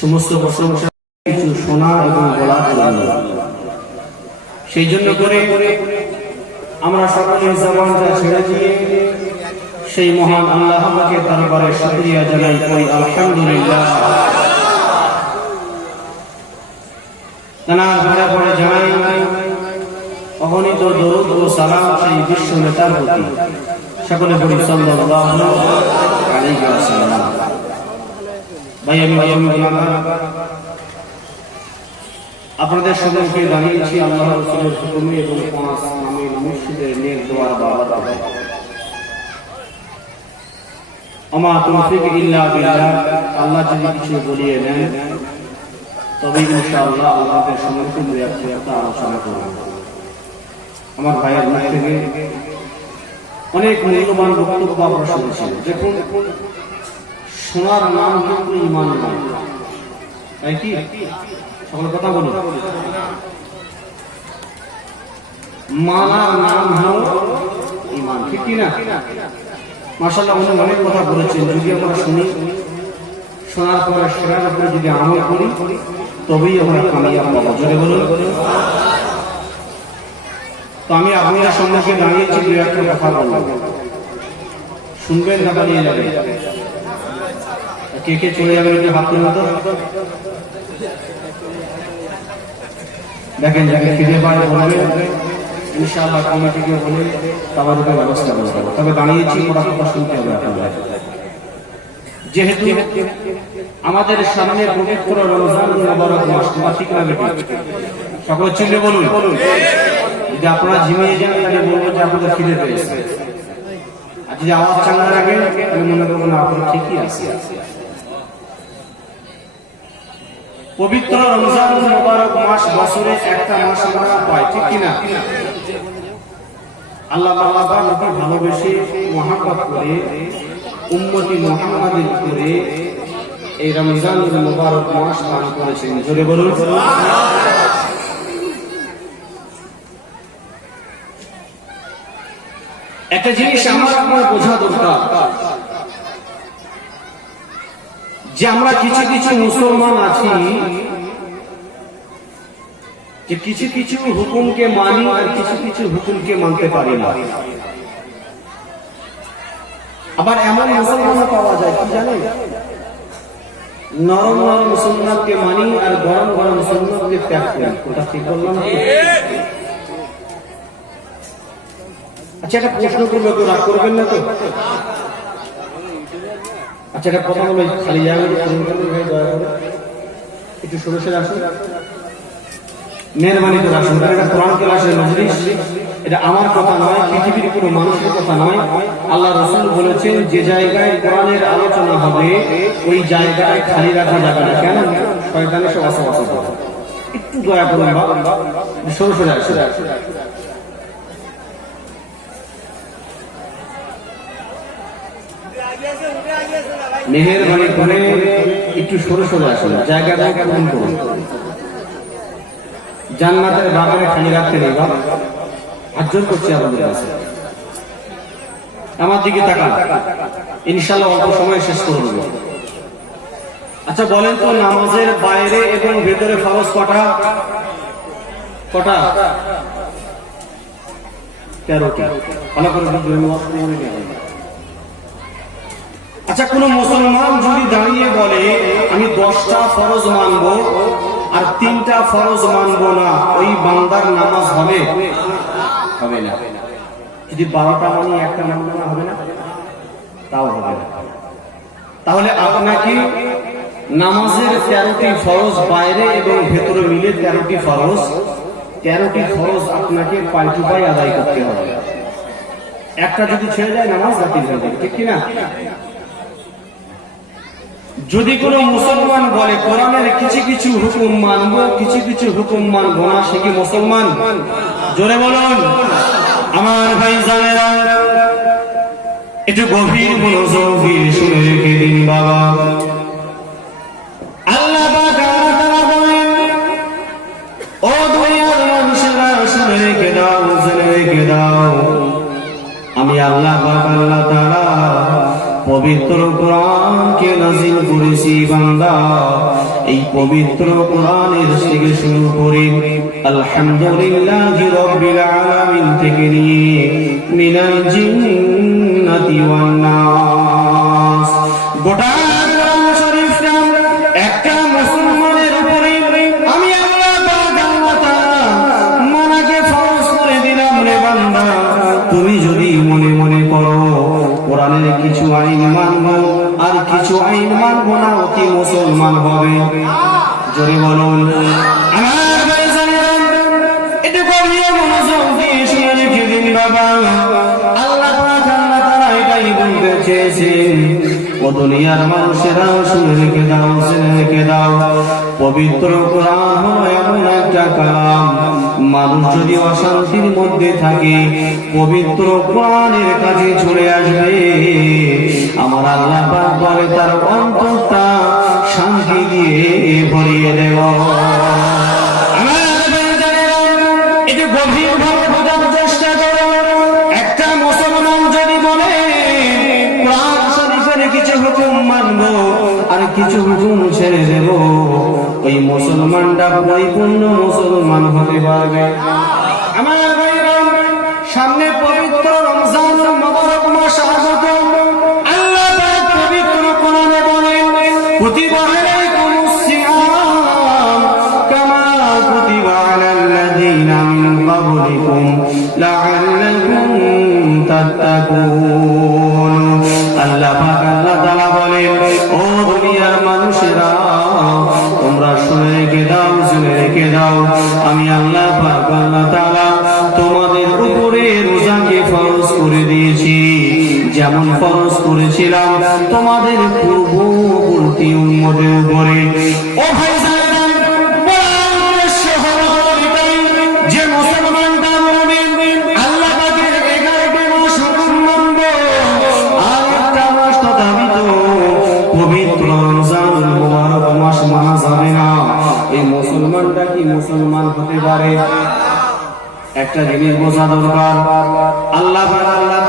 সমস্ত প্রশংসা কিছু শোনা এবং বলার জন্য। সেই জন্য করে আমরা সকলে জবানটা ছেড়ে দিয়ে সেই মহান আল্লাহ পাকের দরবারে শুকরিয়া জানাই, কই আলহামদুলিল্লাহ। তার পরে পরে জানাই অগণিত দরুদ ও সালাম সেই বিশ্ব নেতার প্রতি। সকলে বলি সাল্লাল্লাহু আলাইহি ওয়াসাল্লাম। ভাই আমি আপনাদের সকলকে জানিয়েছি আল্লাহ রাসূলের হুকুমে এবং পাঁচ আমির মুর্শিদের নেক দোয়ার বাবা হবে। আমা তৌফিক ইল্লা বিল্লাহ। আল্লাহ যদি কিছু বলিয়ে নেন তবে ইনশাআল্লাহ আল্লাহর সমর্থন দিয়ে একটা আলোচনা করব। আমার ভাইয়ের মুখ থেকে অনেক মূল্যবান বক্তব্য আমরা শুনেছি। দেখুন, সোনার নাম কিন্তু ঈমান নয়, তাই কি? সকল কথা বলুন। মালার নাম হলো ঈমান, ঠিক কি না? মাশাআল্লাহ, উনি অনেক কথা বলেছেন, যদি আমরা শুনি, শোনার পরে সেটার উপরে যদি আমল করি তবেই আমরা কামিয়াব হব। জোরে বলুন। তো আমি আপনাদের সম্মুখে দাঁড়িয়েছি, দু একটা কথা বলবো, শুনবেন না পালিয়ে যাবে? কে কে চলে যাবে একটু হাত তুলুন তো। দেখেন যাকে খিদে পায় বলবে, ইনশাআল্লাহ কমিটিকে বলে তাদের উপরে ব্যবস্থা করবো। তবে দাঁড়িয়েছি, কথা শুনতে হবে আপনাদের। যেহেতু আমাদের সামনে পবিত্র রমজান মুবারক মাস, ঠিক না বেটি? সকলে চিল্লে বলুন। যদি আপনারা ঝিমিয়ে যান তাহলে বলবো যে আপনাদের খিদে পেয়েছে, আর যদি আওয়াজ চাঙ্গা রাখেন তাহলে মনে করবো না আপনারা ঠিকই আছে। পবিত্র রমজান মুবারক মাস বছরে একটা মাস আমরা পাই, ঠিক কিনা? আল্লাহ তাআলা ভালোবেসে মহব্বত করে উম্মতি মুহাম্মাদের উপরে এই রমজান মুবারক মাস দান করেছেন। জোরে বলুন। একটা জিনিস আমার বোঝা দরকার যে আমরা কিছু কিছু মুসলমান আছি যে কিছু কিছু হুকুমকে মানি আর কিছু কিছু হুকুমকে মানতে পারি না। আবার এমন মুসলমান পাওয়া যায়, কি জানেন, নরম নরম মুসলমানকে মানি আর গরম গরম মুসলমানকে ত্যাগ করি। ওটা ঠিক বললাম? আচ্ছা, একটা প্রশ্ন করবে তো, রাগ করবেন না তো? আচ্ছা, একটা কথা বলে খালি জায়গায় একটু সরে সরে আসুন, মেহরবানি করে আসুন। এটা কোরআন ক্লাসের মজলিস, এটা আমার কথা নয়, পৃথিবীর কোনো মানুষের কথা নয়। আল্লাহ রাসূল বলেছেন, যে জায়গায় কোরআনের আলোচনা হবে ওই জায়গায় খালি রাখা যাবে না। কেন? শয়তানের সব ওয়াসওয়াসা করে। একটু দয়া করুন বাবা, সরে সরে আসুন। মেহরবানি করে একটু সরে সরে আসুন, জায়গাটা পূরণ করুন। জান্নাতের বাগানে খালি রাখতে নেই বাবা, আজ্জল করছি আপনাদের কাছে। আমার দিকে তাকান, ইনশাআল্লাহ অল্প সময় শেষ করে দেব। আচ্ছা বলেন তো, নামাজের বাইরে এবং ভেতরে ফরজ কটা? 13টি। ভালো করে বুঝবেন। আচ্ছা, কোন মুসলমান যদি দাঁড়িয়ে বলে আমি 10টা ফরজ মানবো আর 3টা ফরজ মানবো না, ওই বান্দার নামাজ হবে? হবে না। যদি 12টা মানি 1টা মানবো না, হবে না? তাও হবে না। তাহলে আপনাকে নামাজের 13টি ফরজ বাইরে এবং ভেতরে মিলে 13টি ফরজ, 13টি ফরজ আপনাকে পাই টু পাই আদায় করতে হবে। একটা যদি ছেড়ে যায় নামাজ বাতিল হয়ে যাবে, ঠিক কিনা? যদি কোন মুসলমান বলে কোরআনের কিছু কিছু হুকুম মানবো, কিছু কিছু হুকুম মানবো না, সে কি মুসলমান? জোরে বলুন। আমার ভাই জানেরা, একটু গভীর মনোযোগ দিয়ে শুনে রেখে দিন বাবা। আল্লাহ পাক তাআলা বলেন, ও দুনিয়ার মানুষেরা শুনে রেখে দাও, জেনে রেখে দাও, আমি আল্লাহ পাক আল্লাহ তাআলা পবিত্র কোরআনকে নাযিল করেছি বান্দা। এই পবিত্র কোরআনের থেকে শুরু করে আলহামদুলিল্লাহি রাব্বিল আলামিন থেকে নিয়ে মিনাল জিন্নাতি ওয়ান নাস, গোটা কোরআন শরীফটা একটা মুসলমানের উপরে আমি আল্লাহ পাক আল্লাহ তাআলা মানাকে ফরজ করে দিলাম। রে বান্দা, তুমি যদি মনে মনে করো কোরআনের কিছু আইন মানবো আর কিছু আইন মানবো না, অতি মুসলমান হবে? জোরে বলুন। আমার ভাই জানেন, এটা গভীর মনোযোগ দিয়ে শুনে রেখে দিন বাবা। আল্লাহ পাক আল্লাহ তাআলা এটাই বলতে চেয়েছেন, ও দুনিয়ার মানুষেরা শুনে রেখে দাও, শুনে রেখে দাও, পবিত্র কোরআন হলো এমন একটা কালাম, মানুষ যদি অশান্তির মধ্যে থাকে পবিত্র কোরআনের কাছে চলে আসবে, আমার আল্লাহ পাক বলে তার অন্তরটা শান্তি দিয়ে ভরিয়ে দেব। এটা গভীরভাবে বোঝার চেষ্টা করো। একটা মুসলমান যদি বলে কোরআন শরীফের কিছু হুকুম মানবো আর কিছু হুকুম ছেড়ে দেব, ওই মুসলমানটা পরিপূর্ণ মুসলমান হতে পারবে? আমার ভাইরা, সামনে পবিত্র রমজান মুবারক মাস আগত। আল্লাহ পাক পবিত্র কোরআনে বলেন, কুতিবা আলাইকুমুস সিয়াম কামা কুতিবা আলাল লাযিনা মিন ক্বাবলিকুম লাআল্লাকুম তাত্তাকুন। আল্লাহ পাক আল্লাহ তাআলা বলেন, ও দুনিয়ার মানুষেরা, তোমরা শুনে রেখে দাও, শুনে রেখে দাও, আমি আল্লাহ পাক আল্লাহ তাআলা তোমাদের উপরে রোজাকে ফরজ করে দিয়েছি, যেমন ফরজ করেছিলাম তোমাদের পূর্ববর্তী উম্মতের উপরে। ও ভাই যে মুসলমানটা মুমিন, আল্লাহ পাকের 11টি মাস হুকুম মানবে, আর একটা মাস তো দাবিত পবিত্র রমজান মুবারক মাস মানা যাবে না, এই মুসলমানটা কি মুসলমান হতে পারে? একটা জিনিস বোঝা দরকার, আল্লাহ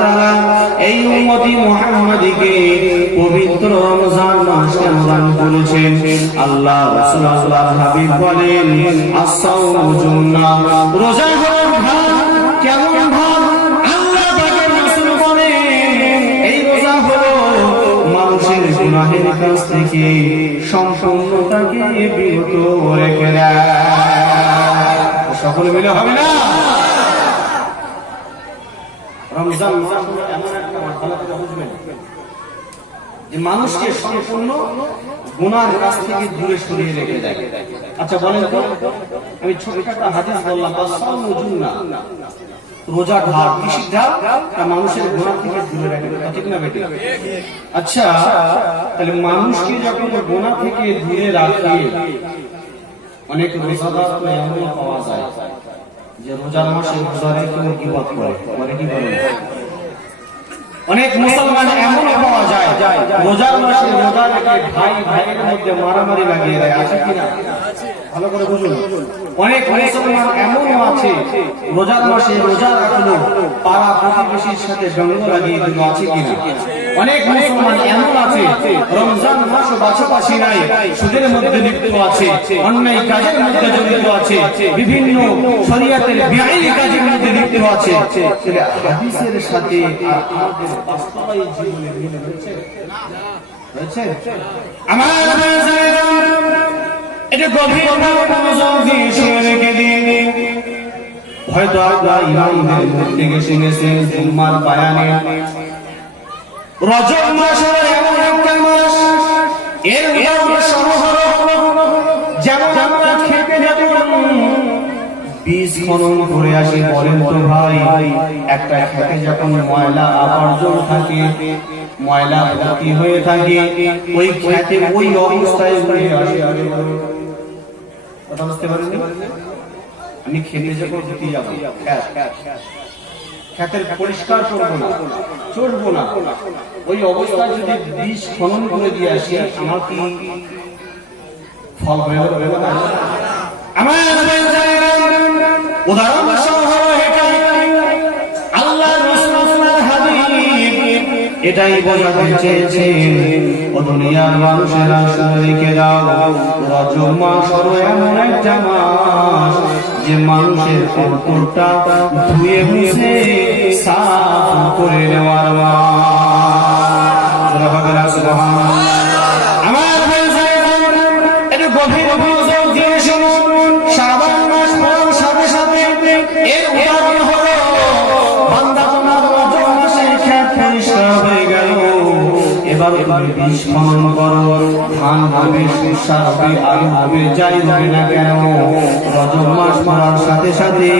তাআলা এই উম্মতি মুহাম্মাদীকে পবিত্র রমজান মাস দান করেছেন। আল্লাহ রাসূল আল্লাহর হাবিব বলেন, আস-সাওমু জুন্নাহ, রোজা হলো ভাত। কেমন ভাত? আল্লাহ পাকের রাসূল বলেন, এই রোজা হলো মানুষের গুনাহের কাছ থেকে সম্পূর্ণতাকে বিরত রেখে দেয়। সকলে মিলে হবে না? রমজান মাস এমন একটা মাস, ভালো করে বুঝবেন, যে মানুষকে সম্পূর্ণ গুনার কাছ থেকে দূরে সরিয়ে রেখে দেয়। আচ্ছা বলেন তো, আমি ছোট একটা হাদিস বললাম, আস-সাওমু জুন্নাহ, রোজা ঢাল, কিসের ঢাল? তা মানুষের গুনাহ থেকে দূরে রাখে, ঠিক না বেটি? আচ্ছা, তাহলে মানুষকে যখন গুনাহ থেকে দূরে রাখে, অনেক রোজাদার তো এমন পাওয়া যায় যে রোজার মাসে রোজারে কেউ গীবত করে, কি বলে? অনেক মুসলমান এমন পাওয়া যায় রোজার মাসে রোজা রেখে ভাই ভাইয়ের মধ্যে মারামারি লাগিয়ে দেয়, আছে কিনা? ভালো করে বুঝুন। অনেক মুসলমান এমনও আছে রোজার মাসে রোজা রাখলো, পাড়া প্রতিবেশীর সাথে দ্বন্দ্ব লাগিয়ে দিল, আছে কিনা? অনেক মুসলমান এমন আছে রমজান মাস বাছাবাছি নাই, সুদের মধ্যে লিপ্ত আছে, অন্যায় কাজের মধ্যে জড়িত আছে, বিভিন্ন শরীয়তের বেআইনি কাজের মধ্যে লিপ্ত আছে। হাদিসের সাথে আর আমাদের বাস্তবায়িত জীবনে মিল রয়েছে? আমার এটা গভীরভাবে মনোযোগ দিয়ে শুনে রেখে দিন। হয়তো আপনারা ইমামদের মুখ থেকে শুনেছেন জুম্মার বায়ানে, রজব মাস হলো এমন একটা মাস, এর উদাহরণ সমারোহ, যেমন আমরা খেতে যখন বীজ খনন করে আসি, বলেন তো ভাই, একটা খেতে যখন ময়লা আবর্জনা থাকে, ময়লা ভর্তি হয়ে থাকে, ওই খেতে ওই অবস্থায় ঘুরে আসে। কথা বুঝতে পারেন? আমি খেতে যখন ধুতে যাবো, খেতের পরিষ্কার করবো না, চড়বো না, ওই অবস্থায় যদি বীজ খনন করে দিয়ে আসি, আমার কি ফল হয়ে যাবে? আমার উদাহরণ আল্লাহ রাসূলের হাদিস এটাই বোঝাতে চেয়েছেন, ও দুনিয়ার মানুষেরা শুনে রেখে দাও, রজব মাস হলো এমন একটা মাস যে মানুষের অন্তরটা ধুয়ে মুছে সাফ করে নেওয়ার মাস। সুবহানাল্লাহ। আমার ভাই এটা গভীর মনোযোগ দিয়ে শুনুন। শাবান মাস পড়ার সাথে সাথে এর উদাহরণ হলো বান্দা তোমার রজব মাসে খেত পরিষ্কার হয়ে গেল, এবার এবার তুমি বীজ খনন করো, ধান হবে, শস্য হবে, আলু হবে, যাই হবে না কেন, রজব মাস পড়ার সাথে সাথে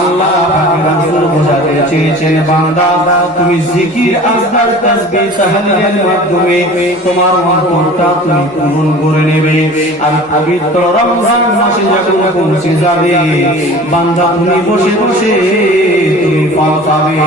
আল্লাহ পাকের রাসূল বোঝাতে চেয়েছেন, বান্দা তুমি জিকির, আজকার, তাসবিহ, তাহলিলের মাধ্যমে তোমার অন্তরটা তুমি পূরণ করে নেবে। আর পবিত্র রমজান মাসে যখন পৌঁছে যাবে, বান্দা তুমি বসে বসে তুমি ফল পাবে।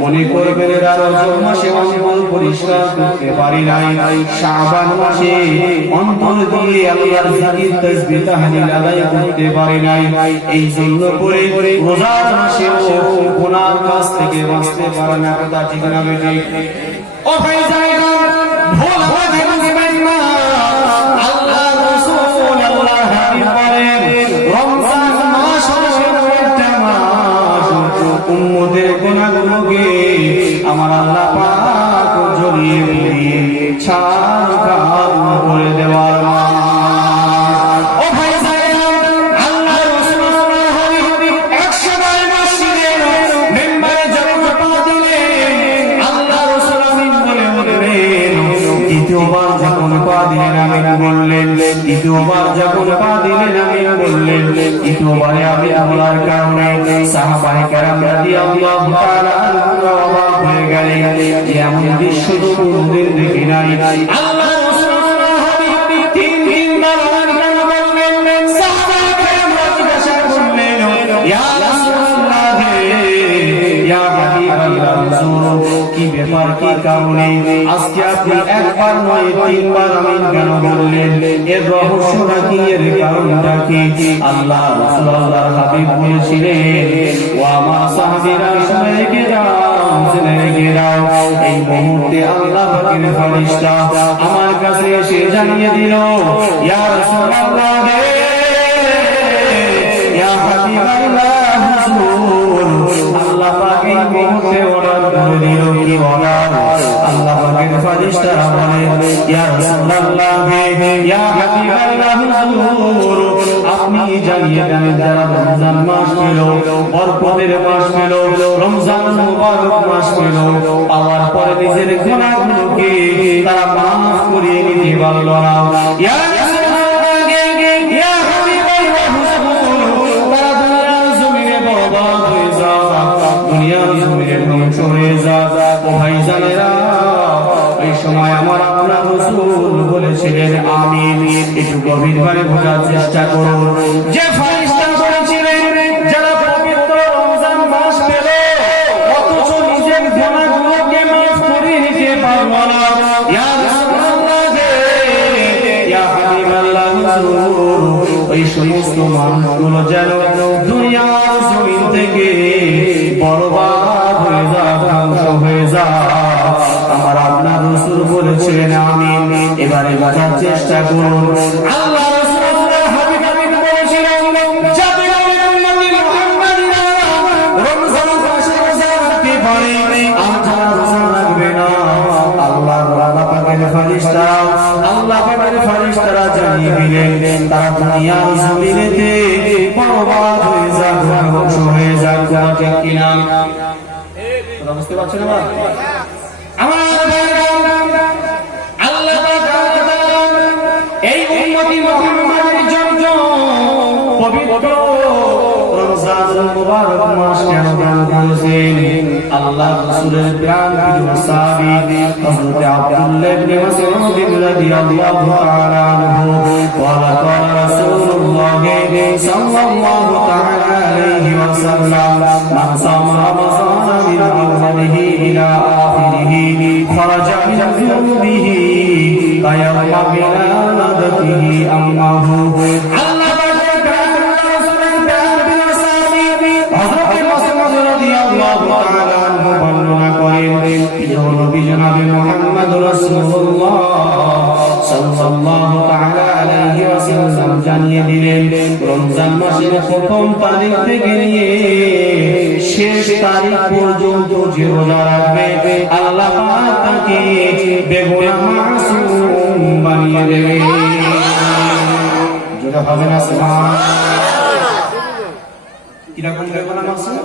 মনে করবেন রজব মাসে অন্তর পরিষ্কার করতে পারি নাই, শাবান মাসে অন্তর দিয়ে আল্লাহর জিকির, তাসবিহ, তাহলিল আদায় করতে পারি নাই, এই জন্য করে রোজার মাসে গুনার কাছ থেকে বাঁচতে পারে না। কথা ঠিক না বেঠিক? ও ভাই জায়গা ভুল হবে না। আল্লাহ রাসূল আল্লাহ হাবিব বলেন, রমজান মাস একটা মাস উম্মতের গুনাহগুলোকে আমার আল্লাহ পাক জ্বলিয়ে পুড়িয়ে ছারখার করে দেওয়ার মাস। ও ভাই জানেন, আল্লাহ রাসূল হাবিব 100 বার মসজিদের মেম্বারে যখন পা দিলেন, আল্লাহ রাসূল আমিন বলে উঠলেন। দ্বিতীয়বার যখন পা দিলেন আমিন বললেন, দ্বিতীয়বার যখন পা দিলেন আমিন বললেন, দ্বিতীয়বারে আমিন বলার কারণে সাহাবায়ে কেরাম রাদিয়াল্লাহু তাআলা আনহুরা অবাক হয়ে গেলেন যে এমন দৃশ্য তো কোনদিন দেখি নাই। আল্লাহ রাসূল হাবিব তিনবার আমিন বললেন, সাহাবায়ে কেরাম জিজ্ঞাসা করলেন, ইয়া রাসূলুল্লাহ, ইয়া হাবিবাল্লাহ, কি ব্যাপার, কি কারণে আজকে আপনি একবার নয় তিনবার আমিন কেন বললেন? এর রহস্যটা কি, এর কারণটা কি? আল্লাহ রাসূল আল্লাহর হাবিব বলেছিলেন, ও আমার সাহাবীরা, শুনে গেরাও, জেনে গেরাও, এই মুহূর্তে আল্লাহ পাকের ফেরেশতা আমার কাছে এসে জানিয়ে দিল, ইয়া রাসূলুল্লাহ, ইয়া হাবিবাল্লাহ, আল্লাহ পাক এই মুহূর্তে অর্ডার করে দিল। কি অর্ডার? আল্লাহ পাকের ফেরেশতারা বলে, ইয়া রাসূলুল্লাহ, ইয়া হাবিবাল্লাহ, আপনি জানিয়ে দেন যারা রমজান মাস পেল, বরকতের মাস পেল, রমজান মুবারক মাস পেল, পাওয়ার পরে নিজের গুনাহগুলোকে তারা মাফ করিয়ে নিতে পারল না, ইয়া বলেছিলেন আমিন। একটু গভীরভাবে বোঝার চেষ্টা করুন যে ফেরেশতা বলেছিলেন যারা পবিত্র রমজান মাস পেল অথচ নিজের গুনাহগুলোকে মাফ করে নিতে পারল না, ইয়া রাসূলুল্লাহ, ইয়া হাবিবাল্লাহ, ওই সমস্ত মানুষগুলো যেন দুনিয়ার জমিন থেকে বরবাদ হয়ে যায়, ধ্বংস হয়ে যায়। আমার আপনার রাসূল বলেছিলেন আমিন। এবারে বোঝার চেষ্টা করুন, আল্লাহ রাসূল হাবিব বলেছিলেন যাদের উম্মতি মুহাম্মাদিরা রমজান মাসে রোজা রাখতে পারে আর যারা রোজা রাখবে না, আল্লাহ পাকের ফেরেশতারা, আল্লাহ পাকের ফেরেশতারা জানিয়ে দিলেন তারা দুনিয়ার জমিনেতে বরবাদ হয়ে যায়, ধ্বংস হয়ে যায়। ঠিক কিনা? বুঝতে পারছেন না? আমার আল্লাহ এই উম্মতি মুহাম্মাদের জন্য পবিত্র রমজান মুবারক মাস কেন দান করেছেন? আল্লাহ রাসূলের প্রাণ প্রিয় সাহাবী হযরত আব্দুল্লাহ ইবনে মাসউদ রাদিয়াল্লাহু তাআলা আনহু ওয়া ক্বালা রাসূলুল্লাহ সাল্লাল্লাহু তাআলা আলাইহি ওয়াসাল্লাম মান সামা রমাযান মিন আওয়ালিহি ইলা আখিরিহি খারাজা মিন যুনুবিহি কায়ামা বিলাদাতিহি আম্মাহু। আল্লাহ পাকের প্রাণ রাসূলের প্রাণ প্রিয় সাহাবী হযরত মাসউদ রাদিয়াল্লাহু তাআলা আনহু বর্ণনা করেন, প্রিয় নবী জনাবে মুহাম্মদ রাসূলুল্লাহ সাল্লাল্লাহু তাআলা আলাইহি ওয়াসাল্লাম জানিয়ে দিলেন রমজান মাসের প্রথম তারিখ থেকে নিয়ে শেষ শেষ তারিখ পর্যন্ত যে রোজা রাখবে আল্লাহ পাক তাকে বেগুনাহ মাসুম বানিয়ে দেবে। যেটা হবে না কিরকম বেগুনাহ মাসুম?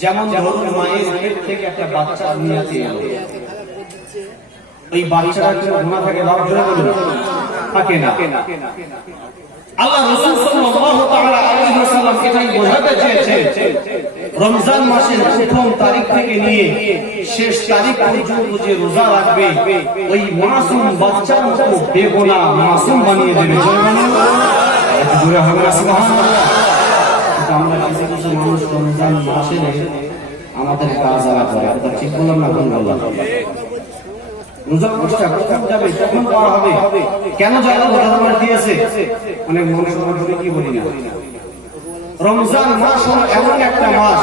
যেমন ধরুন মায়ের পেট থেকে একটা বাচ্চা দুনিয়াতে এলো, ওই বাচ্চাটার কি গুনাহ থাকে? লাভ জোরে বলুন, থাকে না। আল্লাহ রাসূল সাল্লাল্লাহু তাআলা আলাইহি ওয়াসাল্লাম এটাই বোঝাতে চেয়েছেন, রমজান মাসের প্রথম তারিখ থেকে নিয়ে শেষ তারিখ পর্যন্ত যে রোজা রাখবে ওই মাসুম বাচ্চার মতো বেগুনাহ মাসুম বানিয়ে দেবে। একটু জোরে হবে না সুবহানাল্লাহ? আমরা কিছু কিছু মানুষ রমজান মাসে আমাদের কাজ আলা করে, এটা ঠিক বললাম না? ভুল বললাম? রোজা মাসটা কখন যাবে, কখন করা হবে, কেন যারা রোজা মাস দিয়েছে অনেক মানুষ মনে কি বলি না। রমজান মাস হলো এমন একটা মাস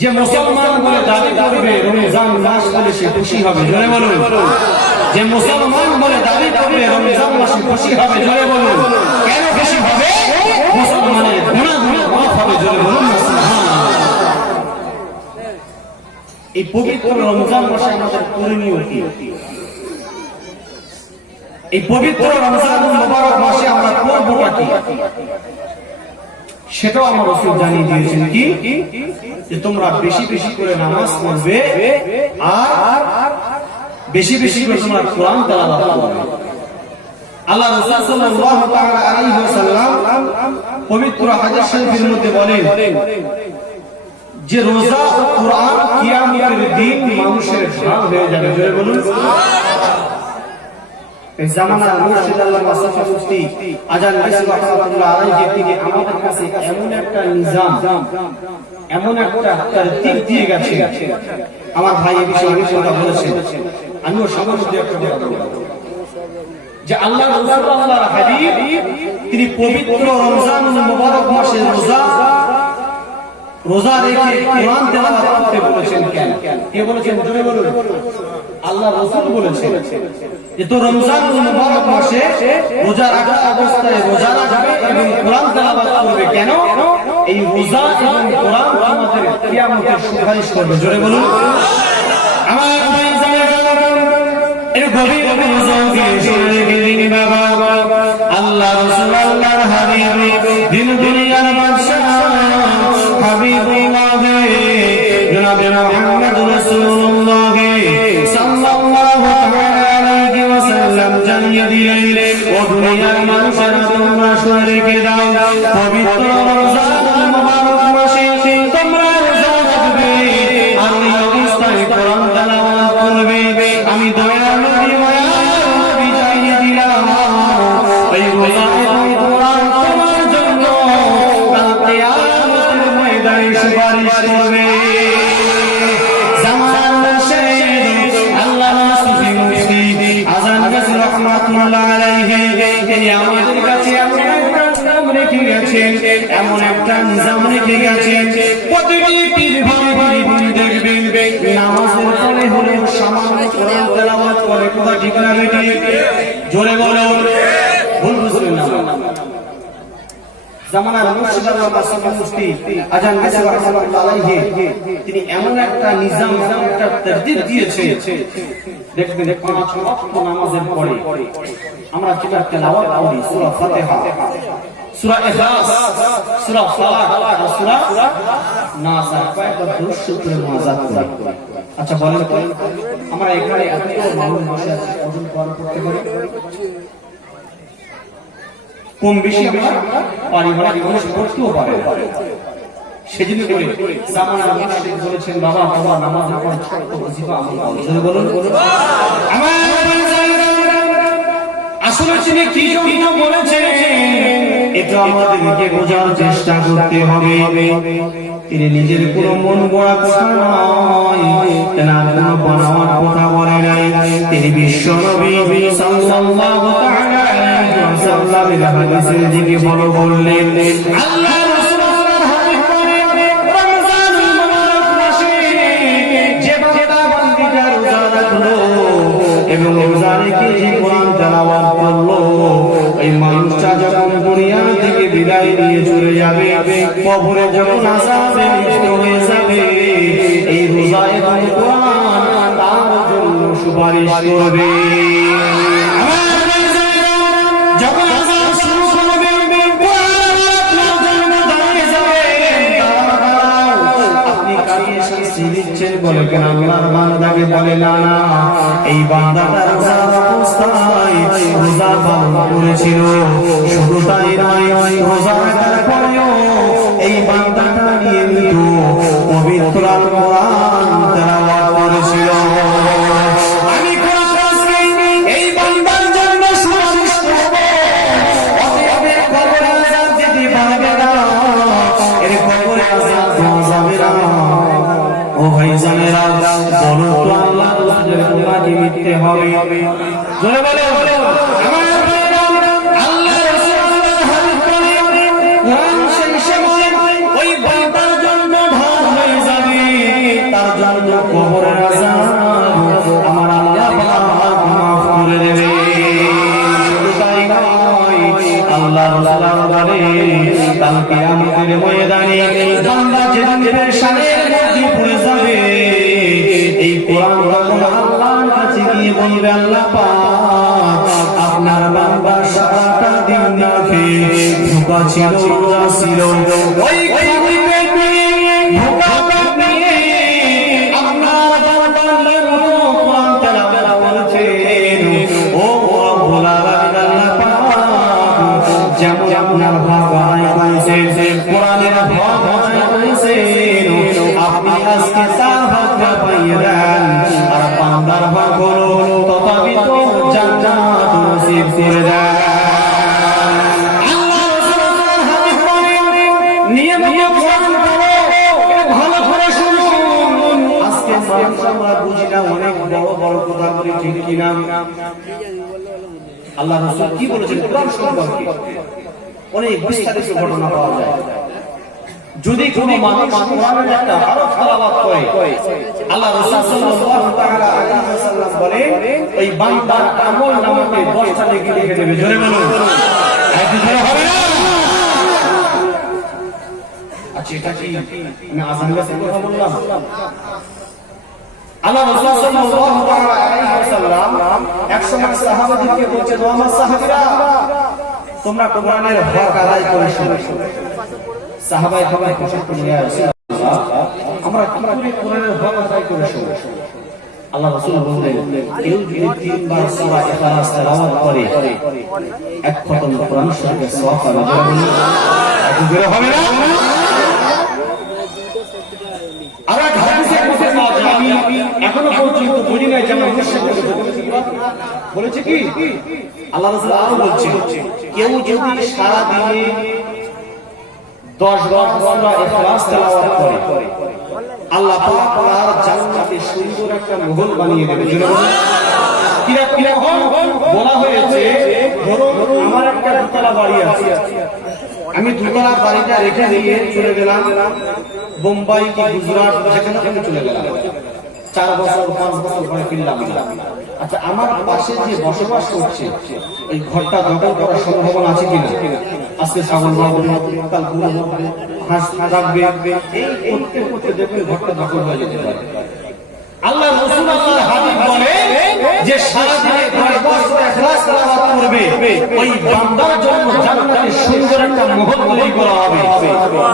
যে মুসলমান বলে দাবি করবে রমজান মাস বলে সে খুশি হবে। জোরে বলুন, যে মুসলমান বলে দাবি করবে রমজান মাসে খুশি হবে। জোরে বলুন, কেন খুশি হবে? মুসলমানের গুনাহ মাফ হবে। জোরে বলুন না সুবহানাল্লাহ। এই পবিত্র রমজান মাসে আমাদের করণীয় কি? এই পবিত্র রমজান মুবারক মাসে আমরা করবটা কি সেটাও আমার রাসূল জানিয়ে দিয়েছেন কি, যে তোমরা বেশি বেশি করে নামাজ পড়বে আর বেশি বেশি করে তোমরা কোরআন তেলাওয়াত করবে। আল্লাহ রাসূল সাল্লাল্লাহু তাআলা আলাইহি ওয়াসাল্লাম পবিত্র হাদিস শরীফের মধ্যে বলেন যে রোজা ও কোরআন কিয়ামতের দিন মানুষের ঢাল হয়ে যাবে। জোরে বলুন এই জামানার মুর্শিদ আল্লাহ মাসাফি মুফতি আজান নাসি রাহমাতুল্লাহ আলাইহি তিনি আমাদের কাছে এমন একটা নিজাম, এমন একটা তারতিব দিয়ে গেছে। আমার ভাই এই বিষয়ে অনেক কথা বলেছেন, আমিও সামান্য একটা কথা বলবো যে আল্লাহ রাসূল আল্লাহর হাবিব তিনি পবিত্র রমজান মুবারক মাসে রোজা রেখে কোরআন তেলাওয়াত করতে বলেছেন। কেন? কে বলেছেন? জোরে বলুন। আল্লাহ রাসূল বলেছেন যে তো রমজান মুবারক মাসে রোজা রাখা অবস্থায় রোজা রাখবে এবং কোরআন তেলাওয়াত করবে। কেন? এই রোজা এবং কোরআন আমাদের কিয়ামতের সুপারিশ করবে। জোরে বলুন। আমার ভাই জানেন এর গভীর মনোযোগে শুনে গেলেন বাবা, আল্লাহ রাসূল আল্লাহর হাবিব দিন দুনিয়ার বাদশা হাবিবুল্লাহ জনাব মুহাম্মদ রাসূলুল্লাহ সাল্লাল্লাহু আলাইহি ওয়াসাল্লাম জানিয়ে দিলেন, ও দুনিয়ার মানুষেরা তোমরা শুনে রেখে দাও, পবিত্র রমজান মুবারক মাসে তোমরা রোজা রাখবে আর ওই অবস্থায় কোরআন তেলাওয়াত করবে। আমি দয়ার নবী মায়ার নবী জানিয়ে দিলাম এই রোজা এবং কোরআন তোমার জন্য কাল কিয়ামতের ময়দানে সুপারিশ করবে। জামানার শেখ আল্লাহ সুফি মুফতি আজান নাসি রাহমাতুল্লাহ আলাইহি তিনি আমাদের কাছে এমন একটা নিজাম রেখে গেছেন, এমন একটা নিজাম রেখে গেছেন, প্রতিটি পীর ভাই দেখবেন নামাজের পরে হলে সামান্য কোরআন তেলাওয়াত করে। কথা ঠিক না বেটি? জোরে বলো, ভুল বুঝবেন না। জামানার মুর্শিদ আল্লাহ মাসাফি মুফতি আজান নাসি রাহমাতুল্লাহ আলাইহি তিনি এমন একটা নিজাম, এমন একটা তারতিব দিয়েছে, দেখবেন 5 ওয়াক্ত নামাজের পরে আমরা যেটা তেলাওয়াত করি সূরা ফাতিহা, সূরা ইখলাস, সূরা ফালাক আর সূরা নাস, কয়েকটা দরুদ করে মুনাজাত করি। আচ্ছা বলেন তো আমরা এখানে এত মানুষ বসে আছি, ওজন করতে পারি? কম বেশি আমরা পারিবারিক মানুষ করতেও পারে। সেজন্য করে জামানার মুর্শিদ বলেছেন, বাবা তোমার নামাজের পর ছোট্ট ওজিফা আমল করো। জোরে বলুন। আমার আসলে তিনি কি জন্য বলেছেন এটা আমাদেরকে বোঝার চেষ্টা করতে হবে। তিনি নিজের কোনো মন গড়া কথা নয়, তেনার কোনো বানাওয়ার কথা বলে নাই। তিনি বিশ্ব নবী সাল্লাল্লাহু তাআলা আলাইহি ওয়াসাল্লামের হাদিসের দিকে ফলো করলেন। আল্লাহ রাসূল আল্লাহর হাবিব বলেন, রমজানুল মুবারক মাসে যে বান্দা বান্দীটা রোজা রাখলো এবং রোজা রেখে যে কোরআন তেলাওয়াত করলো, এই মানুষটা যখন দুনিয়া থেকে বিদায় নিয়ে চলে যাবে কবরে যখন আযাবে লিপ্ত হয়ে যাবে, এই রোজা এবং কোরআন তার জন্য সুপারিশ করবে। যখন আযাব শুরু হবে, কোরআন আপনার জন্য দাঁড়িয়ে যাবে। আপনি কারিয়ে শাস্তি দিচ্ছেন বলে কেন আল্লাহর বান্দাকে বলে না, এই বান্দাটার অবস্থায় রোজা পালন করেছিল, শুধু তাই নয়, রোজা রাখার পরেও এই বান্দাটা নিয়মিত পবিত্র কোরআন তেলাওয়াত করেছিল। আমি কোরআন আজকে এই বান্দার জন্য সুপারিশ করব। অতএব কবরে আযাব দিতে পারবে না, এর কবরে আযাব দেওয়া যাবে না। ও ভাইজানেরা, বলো তো আল্লাহ রাসূলের তোমাকে মিথ্যে হবে? জোরে বলো। আপনার বাবা সারাটা দিন না খেয়ে ভুকা ছিল, রোজা ছিল, ওই আপনি আজকে তার ভাগটা পাইয়ে দেন, আর বান্দার ভাগ হলো তথাপিত জান্নাত নসিব করে দেন। আল্লাহ রাসূলের হাদিস নিয়মিত কোরআন পড়ো, ভালো করে শুনুন। আজকে মানুষ আমরা বুঝি না, অনেক বড় বড় কথা বলি, ঠিক কি না? আল্লাহ রাসূল কি বলেছেন কোরআন সম্পর্কে? অনেক বিস্তারিত ঘটনা পাওয়া যায়। যদি কোনো মানুষ কোরআনের একটা হরফ তেলাওয়াত করে, আল্লাহ রাসূল সাল্লাল্লাহু তাআলা আলাইহি ওয়াসাল্লাম বলে ওই বান্দার আমল নামাতে 10টা নেকি লিখে দেবে। জোরে বলুন, একটু জোরে হবে না? আচ্ছা, এটা কি আমি আযান গাছে কথা বললাম? আল্লাহ রাসূল সাল্লাল্লাহু তাআলা আলাইহি ওয়াসাল্লাম একসময় সাহাবাদেরকে বলছেন, ও আমার সাহাবীরা, তোমরা কোরআনের হক আদায় করে শোনো। সাহাবায়ে কেরাম প্রশ্ন করলেন, ইয়া রাসূলুল্লাহ, আমরা কি কোরআনের হক আদায় করে শোনো? আল্লাহ রাসূল বললেন, কেউ যদি 3 বার সূরা ইখলাস তেলাওয়াত করে, এক খতম কোরআন শরীফের সওয়াব পাবে। একটু জোরে হবে না? আর এক হাদিসের মধ্যে পাওয়া যায়, আমি এখনো পর্যন্ত বুঝি নাই যে আমার মুর্শিদ বলেছে কি, আল্লাহ রাসূল আরো বলছেন, কেউ যদি সারা দিনে 10 বার সূরা ইখলাস তেলাওয়াত করে, আল্লাহ পাক তার জান্নাতে সুন্দর একটা মহল বানিয়ে দেবে। কিরকম বলা হয়েছে, ধরুন আমার একটা দোতলা বাড়ি আছে, আমি দোতলা বাড়িটা রেখে দিয়ে চলে গেলাম বোম্বাই কি গুজরাট, যেখানে চলে গেলাম, 4 বছর 5 বছর পরে ফিরলাম না। আচ্ছা, আমার পাশে যে বসবাস করছে এই ঘরটা দখল করার সম্ভাবনা আছে কিনা? আজকে ছাগল মারবে, কাল গরু মারবে, হাঁস রাখবে, এই করতে করতে দেখবেন ঘরটা দখল হয়ে যেতে পারে। আল্লাহ রাসূল আল্লাহর হাবিব বলে যে সারা দিনে 10 বার সূরা ইখলাস তেলাওয়াত করবে, ওই বান্দার জন্য জান্নাতে সুন্দর একটা মহল তৈরি করা হবে।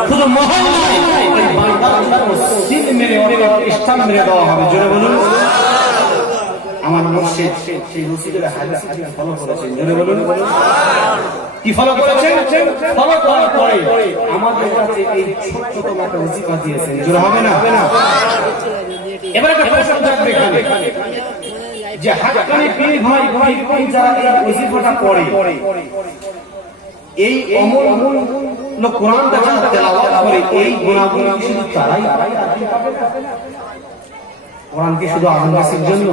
শুধু মহল নয়, ওই বান্দার জন্য সিল মেরে অনেক স্থান মেরে দেওয়া হবে। জোরে বলুন। আমার মুর্শিদ সেই রসুলের হাদিসকে ফলো করেছেন। জোরে বলুন, কি ফলো করেছেন? ফলো করার পরে আমাদের কাছে এই ছোট্টতম একটা ওজিফা দিয়েছেন। জোরে হবে না? এবারে একটা প্রশ্ন থাকবে এখানে, যে হাক্কানি পীর ভাই ভাই যারা এই ওজিফাটা পড়ে, এই অমল লোক কোরআনটা যারা তেলাওয়াত করে, এই গুনাহগুলো কি শুধু তারাই পাবে? কোরআন কি শুধু আহমদের জন্য?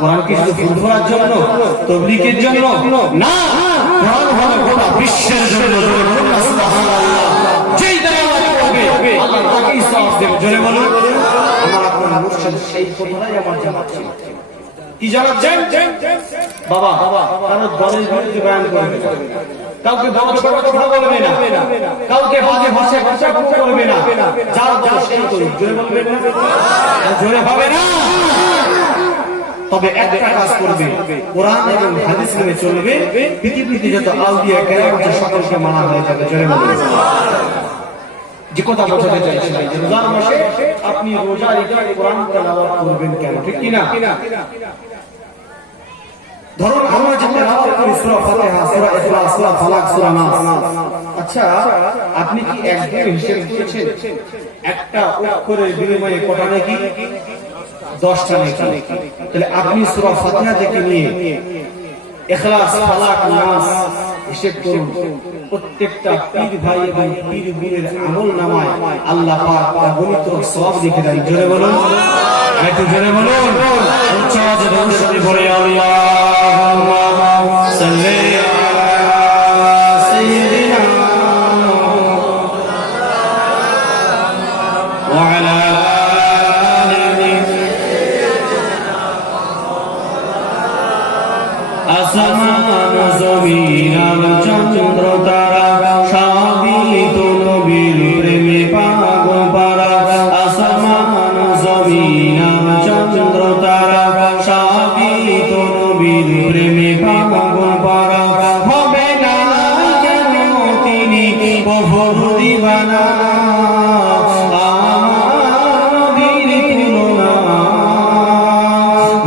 কোরআন কি শুধু ফুটবলের জন্য, তাবলীগের জন্য? না, কোরআন হলো গোটা বিশ্বের জন্য। সুবহানাল্লাহ। যেই তেলাওয়াত করবে আল্লাহ তাকেই সওয়াব দেবে। জোরে বলুন। আমার আপনার মুর্শিদ সেই কথাটাই আমার জানা ছিল। কি জানাচ্ছেন? বাবা কারো দলের বিরুদ্ধে বয়ান করবে না, কাউকে বড় ছোট কথা বলবে না, কাউকে বাজে ভাষায় ভাষা করবে না, যার যা সেই করুক। জোরে বলবে না, জোরে হবে না। তবে একটা কাজ করবে, কোরআন এবং হাদিস মেনে চলবে, পৃথিবীতে যত আউলিয়া কেরাম আছে সকলকে মানা হয়ে যাবে। জোরে বলবে। যে কথা বোঝাতে চাইছিলাম, রমজান মাসে আপনি রোজা রেখে কোরআন তেলাওয়াত করবেন কেন, ঠিক কি না? ধরুন আমরা যে তেলাওয়াত করি সূরা ফাতিহা, সূরা ইখলাস, সূরা ফালাক, সূরা নাস, আচ্ছা আপনি কি একদিন হিসাব করেছেন একটা অক্ষরের বিনিময়ে কটা নাকি? 10টা নাকি। তাহলে আপনি সূরা ফাতিহা থেকে নিয়ে ইখলাস, ফালাক, নাস হিসাব করুন, প্রত্যেকটা পীর ভাই এবং পীর বোনের আমলনামায় আল্লাহ পাক অগণিত সওয়াব লিখে দেন। জোরে বলুন, একটু জোরে বলুন, উচ্চ আওয়াজে দরুদ শরীফ পড়ে আল্লাহুম্মা সাল্লি আলা সাইয়্যিদিনা ওয়া আলা আলি আসমান জমিন আর চন্দ্র তারা সবই তো নবীর প্রেমে পাগল পারা। আসমান জমিন আর চন্দ্র তারা সবই তো নবীর প্রেমে পাগল পারা। হবে না কেন তিনি প্রভুর দিবানা, আমার নবীর তুলনা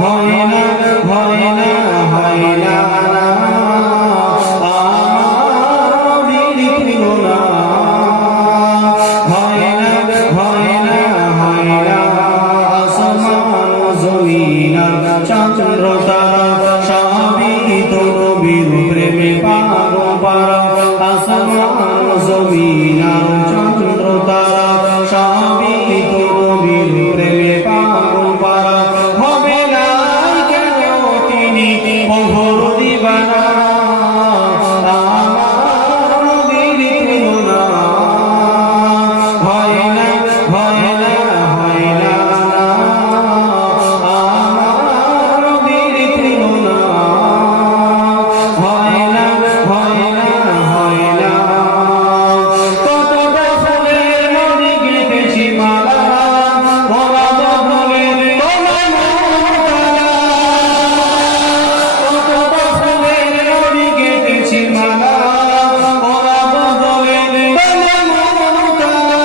হয় না, হয় না, হয় না, আমার নবীর তুলনা হয় না, হয় না, হয় না। আসমান জমিন আর চন্দ্র তারা সবই তো নবীর প্রেমে পাগল পারা। আসমান জমিন আর চন্দ্র তারা সবই তো নবীর প্রেমে পাগল পারা। হবে না কেন তিনি প্রভুর দিবানা, আমার নবীর তুলনা হয় না, হয় না, হয় না, আমার নবীর তুলনা হয় না, হয় না, হয় না। কতটা ফুলের নদী গেঁথেছি মালা, ওরা বদলের তোমার মনকালা। কতটা ফুলের নদী গেঁথেছি মালা, ওরা বদলের তোমার মনকালা।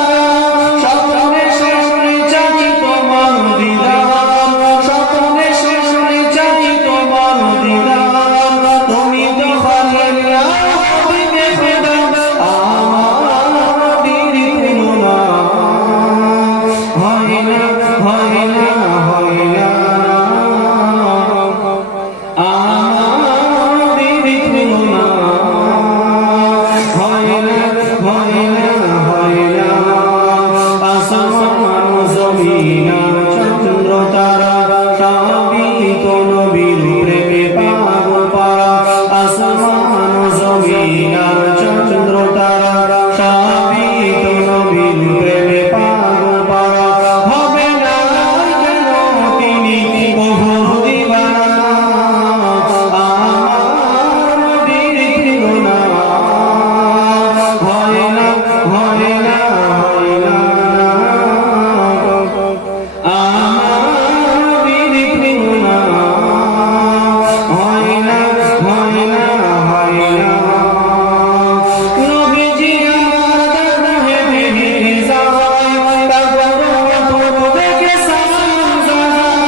স্বপ্নে স্বপ্নে চাই তোমার দিদার, স্বপ্নে স্বপ্নে চাই তোমার দিদার। তুমি তো খালিল্লাহ হাবিবে খোদা, আমার নবীর তুলনা হয় না, হয় না, হয় না, আমার নবীর তুলনা হয় না, হয় না, হয় না। আসমান জমিন আর চন্দ্র তারা সবই তো নবীর প্রেমে পাগল পারা। আসমান জমিন আর চন্দ্র তারা সবই তো নবীর প্রেমে পাগল পারা। হবে না কেন তিনি প্রভুর দিবানা, আমার নবীর তুলনা হয় না, হয় না, হয় না, আমার নবীর তুলনা হয় না, হয় না, হয় না। নবীজি আমার দাহে ভেঙে যায়, তারপর দেখে সালাম জানায়।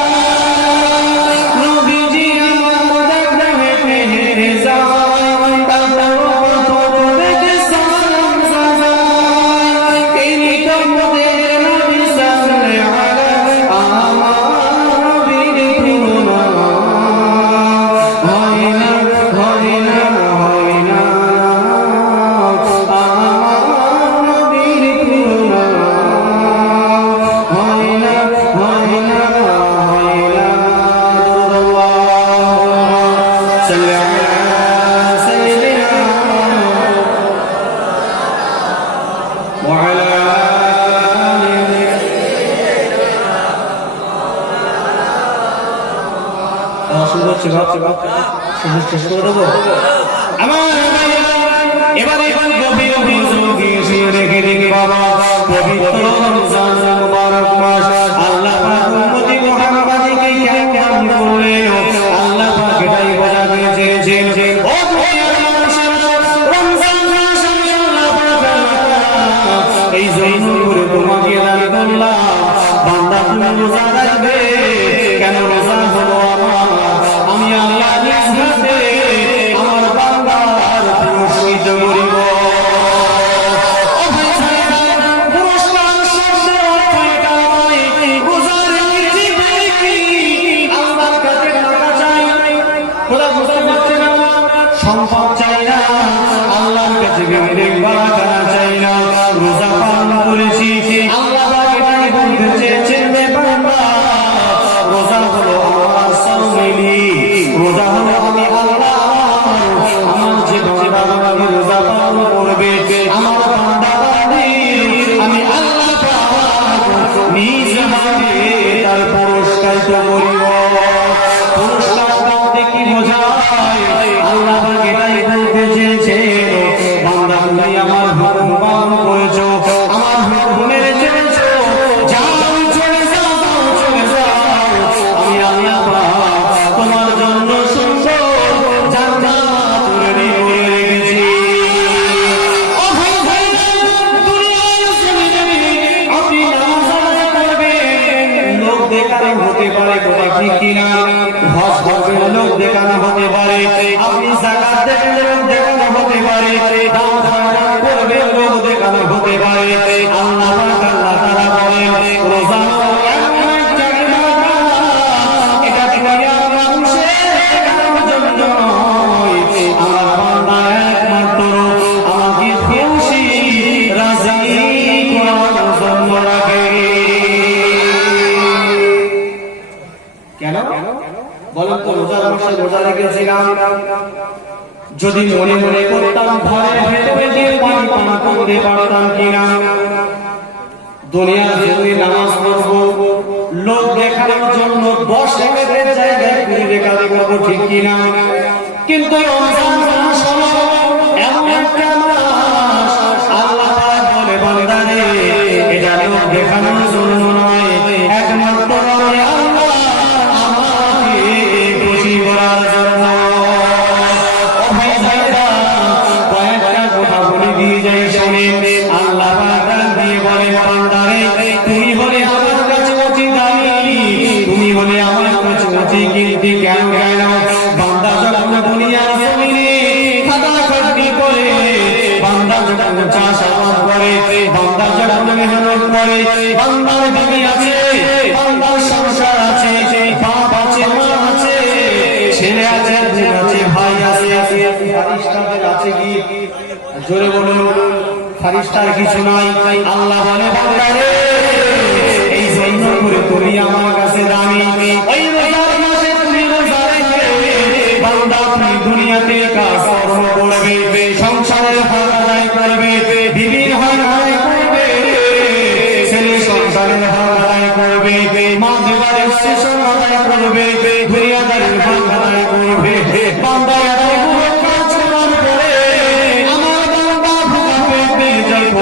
নবীজি আমার দাহে ভেঙে যায়, তারপর দেখে সালাম জানায়। তিনি তো মোদের নবী সাল্লাল্লাহু আলাইহি, আমার নবীর তুলনা হয় না, হয় না, হয় না, আমার নবীর তুলনা হয় না, হয় না, হয় না। আল্লাহুম্মা সাল্লি আলা সাইয়্যিদিনা ওয়া আলা আলি। সুন্দর ছিল। শেষ করে দেবো আমার এবারে গভীর মনোযোগ এসে রেখে দেখি বাবা পবিত্র রমজান মুবারক মাস আল্লাহ পাক উম্মতি মুহাম্মাদীকে কেমন করলেন আল্লাহ পাক এটাই বোঝাতে চেয়েছেন ও দুনিয়ার মানুষেরা রমজান মাস আমি আল্লাহ পাক এই জন্য করে তোমাকে দান করলাম বান্দা তুমি রোজা রাখবে কেন রোজা হলো আমি আল্লাহ নিজ হাতে আমার বান্দার পুরস্কৃত করিব সম্পদ চাই না আল্লাহর কাছে চাই না রোজা পালন করেছি আল্লাহ বলতে চেয়েছেন রোজা হলো আমার সামনে রোজা হলো আমি আল্লাহ আমার যে বান্দা রোজা পালন করবে আমার বান্দা আমি আল্লাহ নিজ হাতে তার পুরস্কার করিব পুরস্কার বলতে কি বোঝায় আল্লাহ এটাই বলতে চেয়েছে বান্দা তুমি আমার হুকুম পালন করেছো আমার হুকুম মেনে চলেছো যাও চলে যাও আমি আল্লাহ তোমার জন্য সুন্দর জান্নাত তৈরি করে রেখেছি ও ভাই ভাই দুনিয়ার জমিনে আপনি নামাজ আদায় করবেন লোক দেখানো হতে পারে কথা ঠিক কিনা হজ করবেন লোক দেখানো হতে পারে আপনি যাকাত দেবেন লোক দেখানো হতে পারে দান খয়রাত করবেন লোক দেখানো হতে পারে আল্লাহ পাক আল্লাহ তাআলা বলেন রোজা এমন একটা ইবাদত এটা দুনিয়ার মানুষের দেখানোর জন্য নয় আমার বান্দা একমাত্র আমাকে খুশি রাজি করার জন্য রাখে কেন বলেন তো রোজার মাসে রোজা রেখেছিলাম যদি মনে মনে করতাম ঘরে ভেতরে পানি পান করতে পারতাম কিনা দুনিয়ার জমি নামাজ পড়বো লোক দেখানোর জন্য 10 টাকার জায়গায় 20 টাকা করবো ঠিক কিনা কিন্তু রমজান মাস হলো এমন একটা মাস আল্লাহ পাক বলে বান্দারে এটা লোক দেখানোর জন্য নয় একমাত্র আমি আল্লাহ আমাকে খুশি করার জন্য কয়েকটা কথা বলে দিয়ে যাই শোনেন আল্লাহ পাক দিয়ে বলেন বান্দারে তুমি হলে আমার কাছে অতি দামি তুমি হলে আমার কাছে অতি কীর্তি কেন বান্দা যখন দুনিয়ার জমিনে খাটাখাটনি করে বান্দা যখন চাষাবাদ করে বান্দা যখন মেহনত করে বান্দার বিবি আছে বান্দার সংসার আছে বাপ আছে মা আছে ছেলে আছে ভাই আছে ফারিস্তাদের আছে কি জোরে বলুন ফারিস্তার কিছু নাই আল্লাহ বলে বান্দারে এই জন্য করে তুমি আমার কাছে দামি ওই রোজার মাসে তুমি রোজা রেখে বান্দা তুমি দুনিয়াতে কাজ কর্ম করবে সংসারের হক আদায় করবে বিবির হক আদায় করবে ছেলে সংসারের হক আদায় করবে মা দেবারের সেশন আদায় করবে দুনিয়াদারের হক আদায় করবে বান্দা আদায় কাজ করার পরে আমার বান্দা ভোগা পেতে যাইব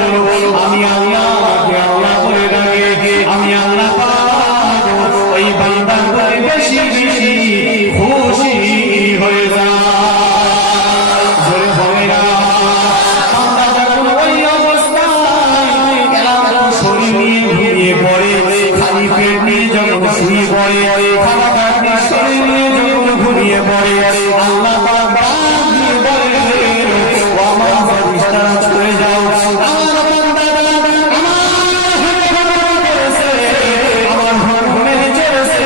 আমি আল্লাহকে আল্লাহ বলে ডাকে আমি আল্লাহ পাক ওই বান্দার উপরে বেশি বেশি খুশি হয়ে যায় জোরে হবে না বান্দা যখন ওই অবস্থায় শরীর নিয়ে ঘুমিয়ে পড়ে খালি পেট নিয়ে যখন শুয়ে পড়ে খাওয়া খাটনি শরীর নিয়ে যখন ঘুমিয়ে পড়ে আল্লাহ পাক ডাক দিয়ে বলে ও আমার ফেরেশতারা চলে যাও আমার বান্দা আমার হুকুমে চলেছে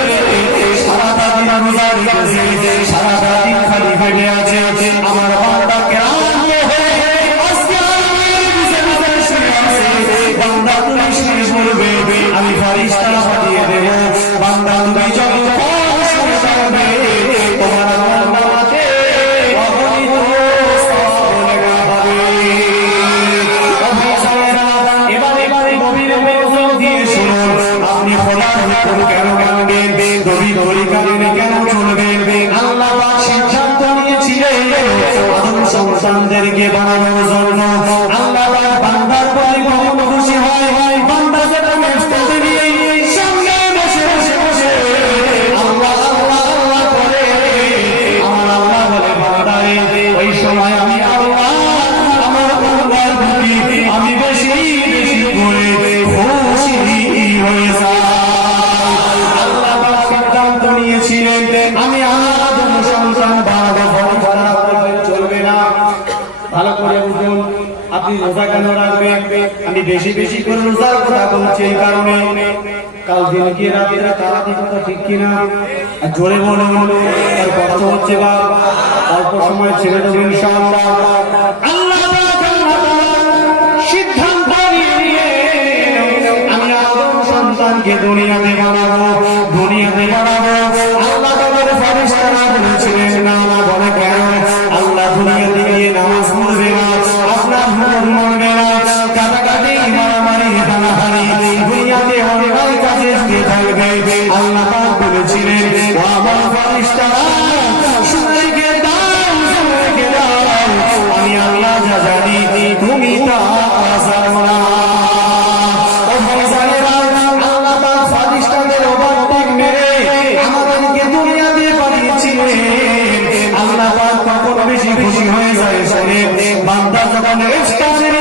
সারাটা দিন রোজা রেখেছে সারাটা দিন খালি পেটে আছে আমার বান্দা ক্লান্ত হয়ে আজকে বান্দা তুমি শুনে পড়বে আমি ফেরেশতারা পাঠিয়ে দেব বান্দা তুমি যখন শুনে পড়বে তোমার বান্দাকে অগণিত লেখা হবে এবারে গভীর মনোযোগ দিয়ে শুনুন আপনি খোলার হুকুম কেন মানবেন গভীর কারণে কেন চলবেন আল্লাহ পাক সিদ্ধান্ত নিয়ে বেশি বেশি করে রোজার কথা বলছি এই কারণে কাল দিন কি রাত্রে তারা কথা ঠিক কিনা জোরে বলে আর কষ্ট হচ্ছে বা অল্প সময় ছেড়ে দেবো ইনশাআল্লাহ। আল্লাহ সিদ্ধান্ত নিয়ে আমি আদম সন্তানকে দুনিয়াতে বানাবো, দুনিয়াতে বানাবো। আল্লাহ তাদের ফেরেশতারা বলেছিলেন না, না বলে কেন? আল্লাহ দুনিয়াতে গিয়ে নামাজ পড়বে না, আপনার হুকুম মানবে না, কাটাকাটি মারামারি হানাহানি দুনিয়াতে অনেক কাজে দিয়ে থাকবে। আল্লাহ পাক বলেছিলেন ও আমার ফেরেশতারা শুনে দাও, শুনে দাও, আমি আল্লাহ যা জানি তুমি তা জানো না। ও ভাইজানেরা, আল্লাহ পাক ফেরেশতাদের ওভারটেক মেরে আমাদেরকে দুনিয়াতে পাঠিয়েছিলেন। আল্লাহ পাক কখন বেশি খুশি হয়ে যায় শুনে, বান্দা যখন ইফতারের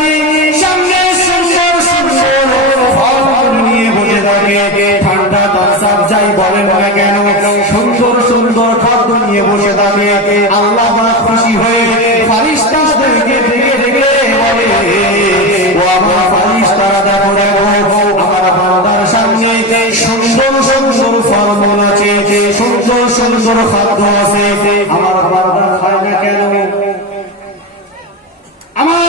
সামনে সুন্দর সুন্দর ফল নিয়ে বসে থাকে, ঠান্ডা তাসাব যাই বলেন না কেন, সুন্দর সুন্দর খাদ্য নিয়ে বসে থাকে, আল্লাহ পাক খুশি হয়ে ফেরেশতাদেরকে ডেকে ডেকে বলে ও আমার ফেরেশতারা দেখো দেখো আমার বান্দার সামনে সুন্দর সুন্দর ফলমূল আছে, সুন্দর সুন্দর খাদ্য আছে, আমার বান্দা খায় না কেন? আমার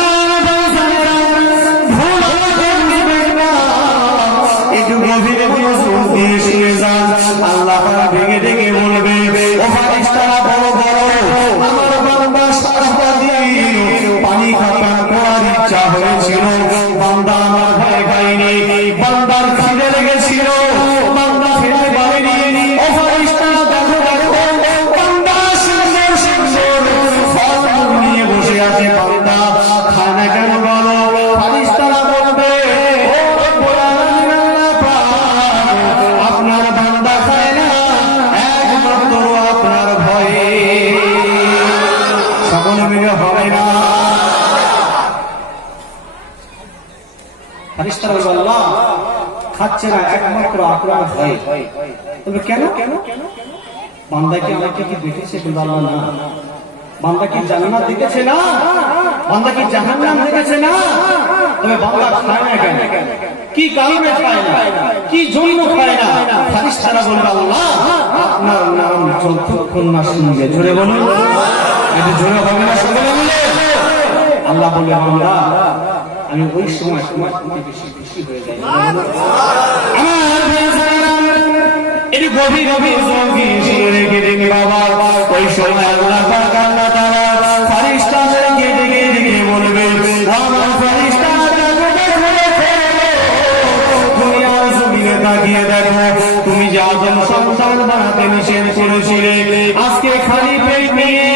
একটু গভীরে মনোযোগ দিয়ে শুনে যান। আল্লাহ পাক ডেকে ডেকে বলবে ও ফেরেশতারা বড় বড় আমার বান্দা সারাটা দিন পানি খাপান করার ইচ্ছা হয়েছিল, বান্দা আমার ভয় পায়নি, বান্দার খিদে লেগেছিল, বান্দা খেতে পারেনি। ও ফেরেশতারা দেখো দেখো বান্দা সুন্দর সুন্দর ফল নিয়ে বসে আছে, বান্দা খায় না কেন বলো? ফেরেশতারা বলবে আপনার বান্দা খায় না একমাত্র আপনার ভয়ে। সকলে মিলে হবে না? ফেরেশতারা বলবে আল্লাহ খাচ্ছে না একমাত্র আপনার ভয়ে। তবে কেন? বান্দা কি আমাকে কি দেখেছে? আল্লাহ না। বান্দা কি জান্নাত দেখেছে? না। বান্দা কি জাহান্নাম দেখেছে? না। তবে বান্দা খায় না কেন? কি কারণে খায় না? কি জন্য খায় না? ফেরেশতারা বলবে আল্লাহ আপনার নাম যতক্ষণ না শুনবে, জোরে বলুন, এটা জোরে হবে না সকলে মিলে? আল্লাহ বলবে বান্দা আমি ওই সময় তোমার প্রতি বেশি খুশি হয়ে যাই। আমার এটি গভীর গভীর জঙ্গি শুনে রেখে দেখি বাবা, ওই সময় আল্লাহ পাক আল্লাহ তাআলা ফেরেশতাদেরকে ডেকে ডেকে বলবে আমার ফেরেশতারা দুনিয়ার জমিনে তাকিয়ে দেখো, তুমি যে আদম সন্তান বানাতে নিষেধ করেছিলে, আজকে খালি পেট নিয়ে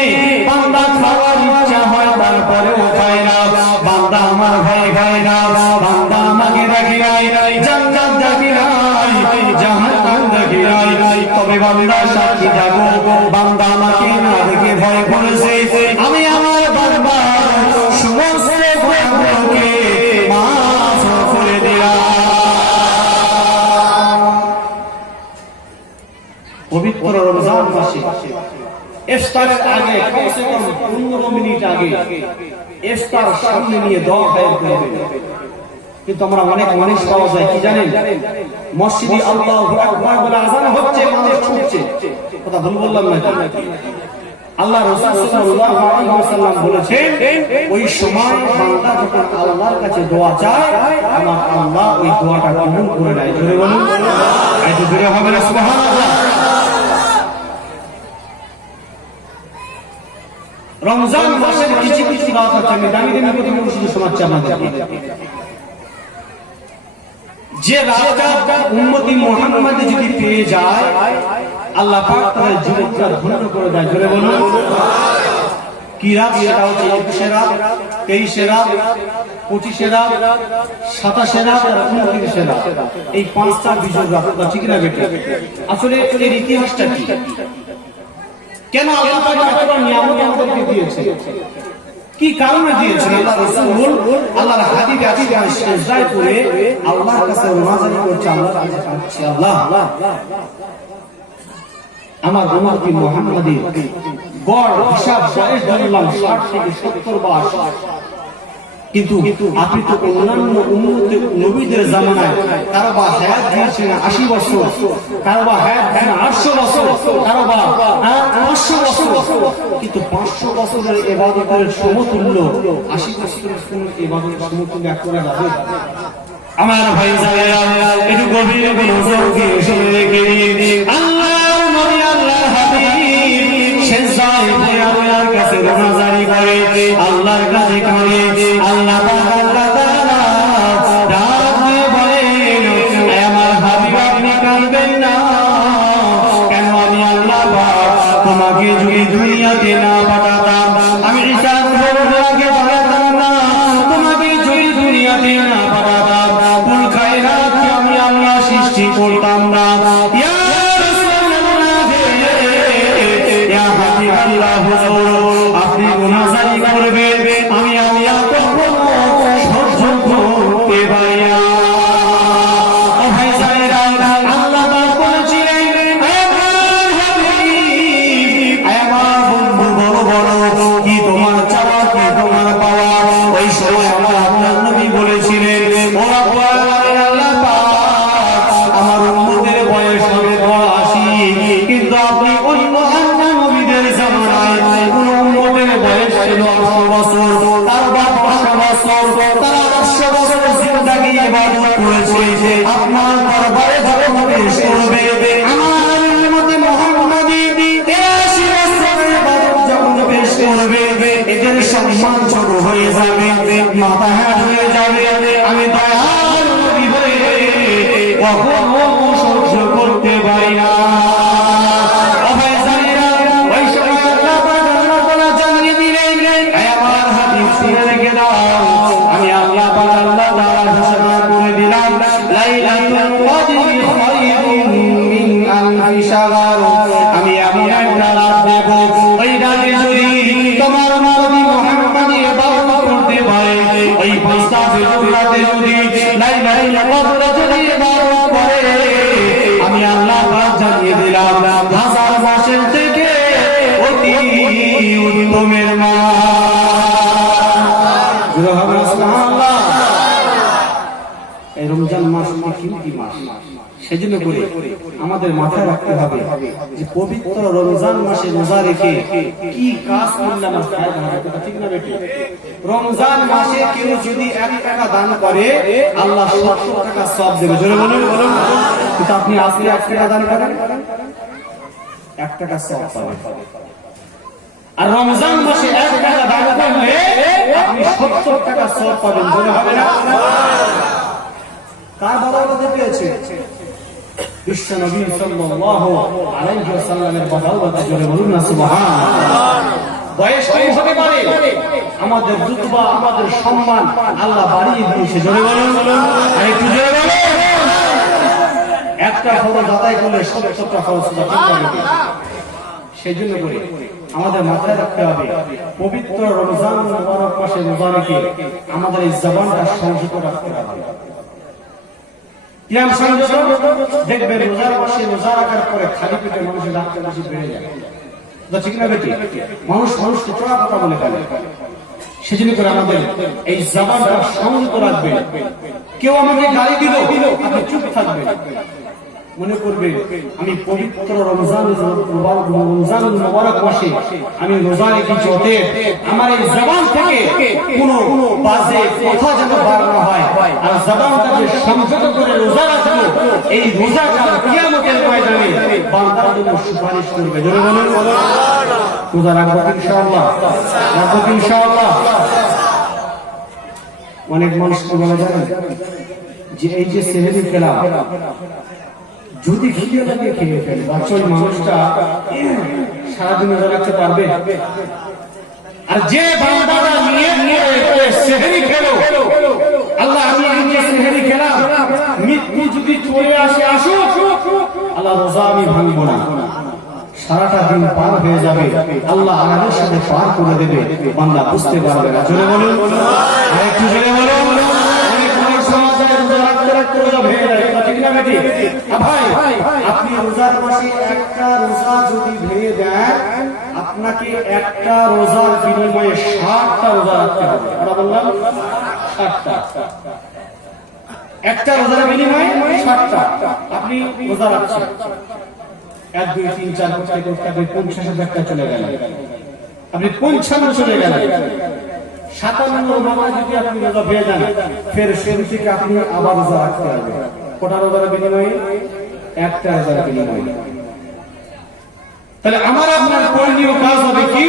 বান্দা খাওয়ার ইচ্ছা হয় তারপরেও খায় না, বান্দা আমার ভয় খায় না, বান্দা আমাকে দেখি নাই, জান্নাত দেখি নাই, জাহান্নাম দেখি নাই। তবে বান্দা সাক্ষী থাকো, বান্দা আমাকে না দেখে ভয় করেছে, আমি আমার বান্দার সমস্ত গুনাহকে মাফ করে দিলাম। পবিত্র রমজান মাসে ইফতারের আগে কমসে কম 15 মিনিট আগে ইফতার সামনে নিয়ে দোয়া করবেন। কিন্তু আমরা অনেক মানুষ পাওয়া যায় কি জানেন, মসজিদে আল্লাহু আকবার বলে আযান হচ্ছে, মানুষ ছুটছে। কথা ভুল বললাম না? আল্লাহ রাসূল সাল্লাল্লাহু আলাইহি ওয়াসাল্লাম বলেছেন ওই সময় বান্দা যখন আল্লাহর কাছে দোয়া চায়, আমার আল্লাহ ওই দোয়াটা কবুল করে নেয়। জোরে বলুন, একটু জোরে হবে না? সুবহানাল্লাহ। রমজান মাসের কিছু কিছু রাত আছে, আমি দামি দামি কথা বলে শুধু শোনাচ্ছি আপনাদেরকে। যে রাতটা উম্মতি মুহাম্মদ যদি পেয়ে যায়, আল্লাহ পাক তার জীবনটা ধন্য করে দেয়। জোরে বলুন কি রাত? সেটা হচ্ছে 21 রাত, 23 রাত, 25 রাত, 27 রাত আর 29 রাত। এই 5টা বিজয় রাত, ঠিক না বেটা? আসলে এর ইতিহাসটা কি? কেন আল্লাহ পাক এত নিয়ামত আমাদেরকে দিয়েছে? কি কারণে দিয়েছেন? আল্লাহ রাসূল আল্লাহর হাবিব আজকে সিজদায় করে আল্লাহর কাছে মুনাজাত করছে, আল্লাহর কাছে কাঁদছে, আল্লাহ আমার উম্মতি মুহাম্মাদের গড় হিসাব বয়স ধরলাম 60 থেকে 70 বয়স, কিন্তু আপনি তো অন্যান্য নবীদের জামানায় কারো বা হায়াত দিয়েছেন 80 বছর, কারো বা হায়াত দিয়েছেন 800 বছর, কারো বা 500 বছর, কিন্তু 500 বছরের ইবাদতের সমতুল্য 80 বছরের ইবাদতের সমতুল্য এক করা যাবে? আমার ভাই যারা একটু গভীর মনোযোগ দিয়ে শুনে রেখে আল্লাহর নবী আল্লাহর হাবিব সেজদায় পড়ে আল্লাহর কাছে রোনাজারি করে, আল্লাহর কাছে কাঁদে। আল্লাহ পাক আল্লাহ তাআলা ডাক দিয়ে বলেন, হে আমার হাবিব আপনি কাঁদবেন না কেন? আমি আল্লাহ পাক তোমাকে যদি দুনিয়াতে না পাঠাতাম, আমি ঈসা নবীকে পাঠাতাম না, তোমাকে যদি দুনিয়াতে না পাঠাতাম, কুল খায়রাত আমি আল্লাহ সৃষ্টি করতাম না। ইয়া রাসূলুল্লাহ, ইয়া হাবিবাল্লাহ, হুজুর আপনি মুনাজারি করবেন, আমি আল্লাহ কখনো সহ্য করতে পারি না। ভাই সাহেরা, আল্লাহ পাক বলেছিলেন, হে আমার হাবিব, হে আমার বন্ধু, বড় বড় কি তোমার চাওয়া, কি তোমার পাওয়া? ওই সময় আপনার নবী বলেছিলেন, ও আল্লাহ পাক, আমার উম্মতের বয়স হবে 80, কিন্তু আপনি অন্য নবীদের জামানায় কোন উম্মতের বয়স ছিল 800 বছর, তার বা 500 বছর, তারা 800 বছর জিন্দেগি ইবাদত করেছে। আপনার দরবারে যখন পেশ করবে আমার উম্মতে মুহাম্মাদি 83 বছরের ইবাদত যখন পেশ করবে, এদের সম্মান ছোট হয়ে যাবে, মাথা হ্যাট হয়ে যাবে। আমি দয়াল নবী হয়ে কখনো সহ্য করতে পারি না। আমি আল্লাহ আল্লাহ তাআলা ঘোষণা করে দিলাম, লাইলাতুল কদরি খায়রুম মিন আলফি শাহর। আমি এমন একটা রাত দেব, ওই রাতে যদি তোমার নবী মুহাম্মদ ইবাদত করতে পারে, ওই 5টা রাতে যদি লাইলাতুল কদর যদি ইবাদত করে, আমি আল্লাহ পাক জানিয়ে দিলাম 1000 মাসের থেকে অতি উত্তমের মাস। এই রমজান মাস কি মাস, সেজন্য করে আমাদের মাথায় রাখতে হবে যে পবিত্র রমজান মাসে রোজা রেখে কি কাজ করলে আমার ফায়দা হবে, ঠিক না বেটি? রমজান মাসে কেউ যদি 1 টাকা দান করে, আল্লাহ 70 টাকা সওয়াব দেবে। জোরে বলুন। কিন্তু আপনি আজকে 1 টাকা দান করেন, 1 টাকা সওয়াব পাবেন। আর রমজান মাসে 1 টাকা দান করলে আপনি 70 টাকা সওয়াব পাবেন। জোরে হবে না? কার বদৌলতে পেয়েছে? বিশ্ব নবী সাল্লাল্লাহু আলাইহি ওয়াসাল্লামের বদৌলতে। জোরে বলুন না সুবহানাল্লাহ। বয়স কম হতে পারে, আমাদের রুতবা, আমাদের সম্মান আল্লাহ বাড়িয়ে দিয়েছে। জোরে বলুন, আর একটু জোরে বলুন। একটা ফরজ আদায় করলে 70টা ফরজ আদায় করতে হবে। সেজন্য করে আমাদের মাথায় রাখতে হবে, পবিত্র রমজান মুবারক মাসে রোজা রেখে আমাদের এই জবানটা সংযত রাখতে হবে। কিয়াম সংযত দেখবেন, রোজার মাসে রোজা রাখার পরে খালি পেটে মানুষের রাখতে বেশি বেড়ে যায়, ঠিক না বেটি? মানুষকে চড়া কথা বলে ফেলে। সেজন্য করে আমাদের এই জবানটা সংযত রাখবেন। কেউ আমাকে গালি দিল, আপনি চুপ থাকবেন, মনে করবে আমি পবিত্র রমজান মুবারক মাসে আমি রোজা রেখেছি, অতএব আমার এই জবান থেকে কোনো বাজে কথা যেন বার না হয়। আর জবানটাকে সংযত করে রোজা রাখবো, এই রোজাটা কিয়ামতের ময়দানে বান্দার জন্য সুপারিশ করবে। জোরে বলুন সুবহানাল্লাহ। রোজা রাখবো ইনশাআল্লাহ, রাখবো ইনশাআল্লাহ। অনেক মানুষ কি বলে জানেন, যে এই যে সেহরি খেলা যদি খিদে লাগে খেয়ে ফেলে, বাচ্চা মানুষটা সারাদিন রোজা রাখতে পারবে? আর যে বান্দারা নিয়ে সেহরি খেলো, আল্লাহ আমি এই যে সেহরি খেলা, মৃত্যু যদি চলে আসে আসুক, আল্লাহ রোজা আমি ভাঙবো না, সারাটা দিন পার হয়ে যাবে, আল্লাহ আমাদের সাথে পার করে দেবে, বান্দা বুঝতে পারবে না। জোরে বলুন, আরেকটু জোরে বলুন। আপনি রোজার মাসে একটা রোজা যদি ভেঙে দেন, আপনাকে একটা রোজার বিনিময়ে 60টা রোজা রাখতে হবে। বললাম 60টা, একটা রোজার বিনিময়ে 60টা আপনি রোজা রাখছেন, 1 2 3 4 করতে করতে 50,000 চলে গেল, আপনি 55 চলে গেলেন, 57 মামলা যদি আপনি রোজা ভেঙে যান, ফের শুরু থেকে আপনি আবার রোজা রাখতে হবে। কোটা রোজার বিনিময়ে একটা রোজার বিনিময়ে। তাহলে আমার আপনার করণীয় কাজ হবে কি?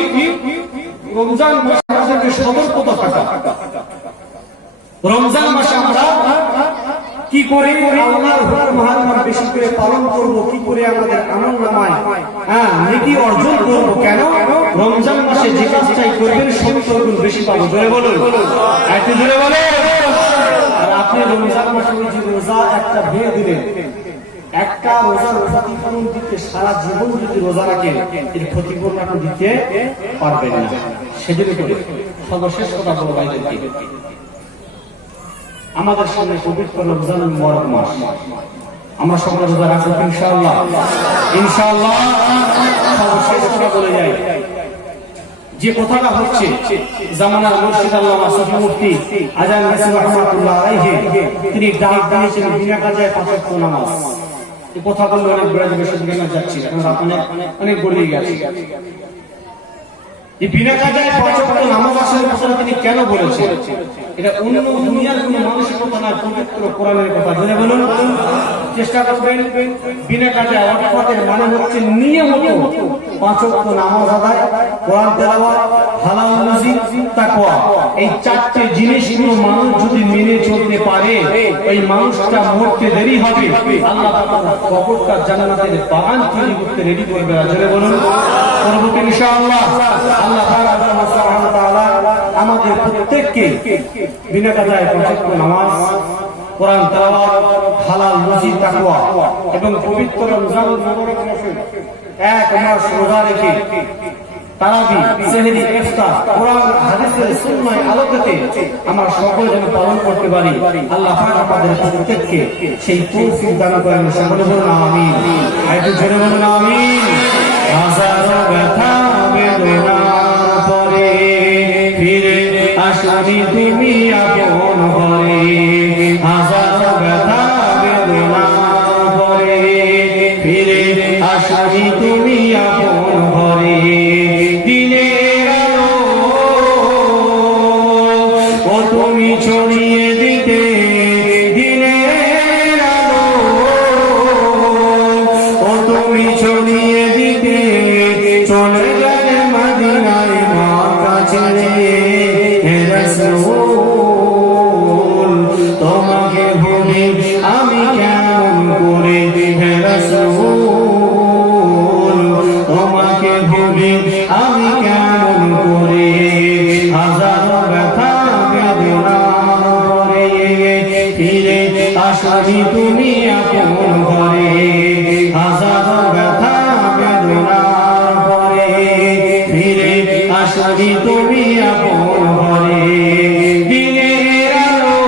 রমজান মাসে সতর্কতা থাকা। রমজান মাসে আমরা কি করে আল্লাহর হুকুম আমরা বেশি করে পালন করব, কি করে আমাদের আমলনামায় নেকি অর্জন করব। কেন? রমজান মাসে যে কাজটাই করবেন 70 গুণ বেশি পাবো। জোরে বলুন, একটু জোরে বলেন। আর আপনি রমজান মাসে যে রোজা একটা ভেঙে দিলেন, একটা রোজার ক্ষতিপূরণ দিতে সারা জীবন যদি রোজা রাখেন, এর ক্ষতিপূরণ আপনি দিতে পারবেন না। সেদিন করে সর্বশেষ কথা বলবো ভাইদেরকে, আমাদের সামনে পবিত্র রমজান মুবারক মাস, আমরা সকলে রোজা রাখবো ইনশাআল্লাহ। ইনশাআল্লাহ সর্বশেষ কথা বলে যাই, যে কথাটা হচ্ছে জামানার মুর্শিদ আল্লামা সুফি মুফতি আজান গাছি রাহমাতুল্লাহ আলাইহি, তিনি ডাক দিয়েছেন বিনা কাজায় 5 ওয়াক্ত নামাজ। এই কথা বললে অনেক বড় বেশি দিকে যাচ্ছি, কারণ অনেক বলে গেছে। এই বিনা কাজায় 5 ওয়াক্ত নামাজ আসার কথা তিনি কেন বলেছেন? এটা অন্য দুনিয়ার কোনো মানুষের কথা না, পবিত্র কোরআনের কথা। জেনে বলুন, চেষ্টা করবেন। বিনা কাজায় অর্থের মানে হচ্ছে নিয়মিত 5 ওয়াক্ত নামাজ আদায়, কোরআন তেলাওয়াত, হালাল রুজি, তাকওয়া। এই 4টে জিনিস কোনো মানুষ যদি মেনে চলতে পারে, ওই মানুষটা মরতে দেরি হবে, আল্লাহ তাআলা কবরটা জান্নাতের বাগান তৈরি করতে রেডি করবে। জেনে বলুন, করব ইনশাআল্লাহ। আল্লাহ সুবহানাহু ওয়া তাআলা আমাদের প্রত্যেককে বিনা কাজায় 5 ওয়াক্ত নামাজ, কোরআন তেলাওয়াত, হালাল রুজি, তাকওয়া এবং পবিত্র রমজান মুবারক মাসে 1 মাস রোজা রেখে তারাবি, সেহরি, ইফতার, কোরআন হাদিসের সুন্নাহর আলোকে আমরা সকলে যেন পালন করতে পারি। আল্লাহ পাক আমাদের প্রত্যেককে সেই তৌফিক দান করেন। সকলে বলুন আমিন। একটু জোরে বলুন আমিন। হাজারো ব্যথা বেদনার পরে ফিরে আসনি তুমি আপন ঘরে, হাজারো ব্যথা বেদনার পরে ফিরে আসনি তুমি আপন ঘরে। দিনের আলো ও তুমি ছড়িয়ে দিতে, দিনের আলো ও তুমি ছড়িয়ে দিতে, চলে গেলে মদিনায় মক্কা ছেড়ে। হে রাসূল তোমাকে ভুলে আমি কেমন করে, হে রাসূল তোমাকে ভুলে আমি কেমন করে। হাজারো ব্যথা বেদনার পরে ফিরে আসনি তুমি আপন ঘরে, হাজারো ব্যথা বেদনার পরে ফিরে আসনি তুমি আপন ঘরে। দিনের আলো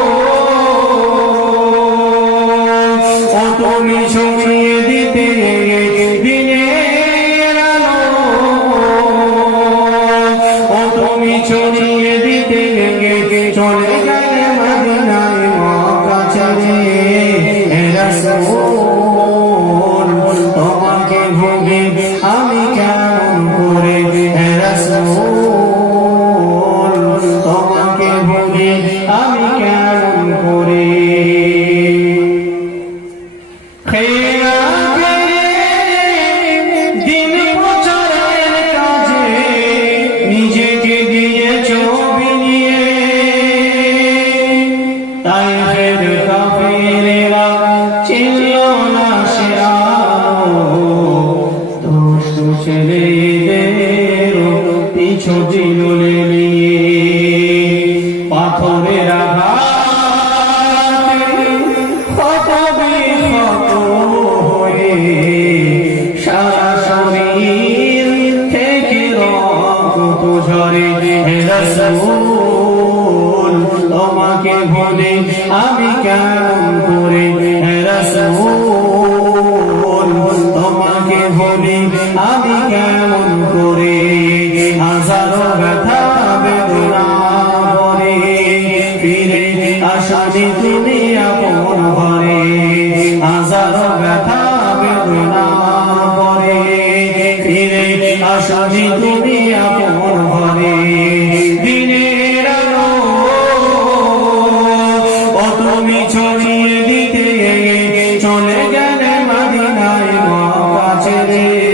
ও তুমি ছড়িয়ে দিতে, দিনের আলো ও তুমি ছড়িয়ে দিতে, চলে গেলে মদিনায় মক্কা ছেড়ে। হে রাসূল তোমাকে ভুলে আমি কেমন করে, হে রাসূল তোমাকে ভুলে আমি কেমন করে। দিন প্রচারের কাজে নিজেকে দিয়েছ বিলিয়ে, তাই ফের কাফেরেরা ছিল না সে আলো, দুষ্ট ছেলেদের পিছু দিল নিয়ে। পাথরের আঘাতে ক্ষত বিক্ষত আছে রে